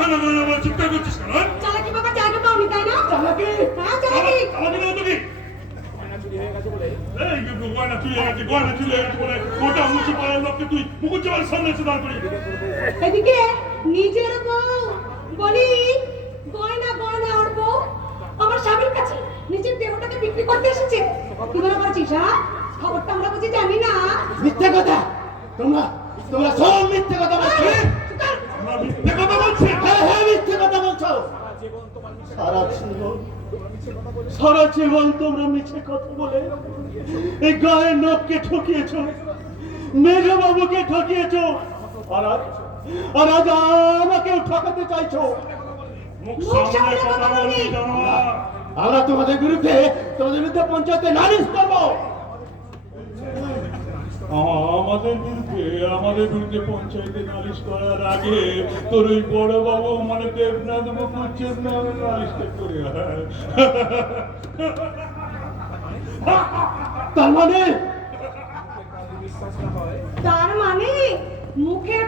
গয়না গয়না বলে চিৎকার করছিস কেন? চালাকি বাবা জায়গা পাওনি তাই না? চালাকি? হ্যাঁ চালাকি। চালাকি না তো কি? গয়না চুরি হয়ে গেছে বলে এই গয়না চুরি হয়ে গেছে বলে গোটা মুছে পাড়ার লোককে তুই মুখুজ্জের সামনে এসে দাঁড় করিয়ে দিবি। এদিকে নিজের বউ বলি গয়না গয়না ওর বউ আমার স্বামীর কাছে নিজের দেহটাকে বিক্রি করতে এসেছে। কি বলে বলছিস? হ্যাঁ খবরটা আমরা বুঝি জানি না। মিথ্যে কথা। তোমরা তোমরা সব মিথ্যে কথা বলছো। আমরা মিথ্যে কথা বলছি? হ্যাঁ হ্যাঁ মিথ্যে কথা বলছো। সারা জীবন তোমরা মিছে কথা বলে এই গায়ের নবকে ঠকিয়েছো, মেঘা বাবুকে ঠকিয়েছো, আর আজ আমাকেও ঠকাতে চাইছো। মুখ সামনে কথা বলবি জানো? আমরা তোমাদের বিরুদ্ধে পঞ্চায়েতে নালিশ করবো। আমাদের বিরুদ্ধে পঞ্চায়েতে নালিশ করার আগে তোর ওই বড় বাবু মানে দেবনাথ মুখুজ্জের নামে নালিশটা করে তার মানে তার মানে মুখের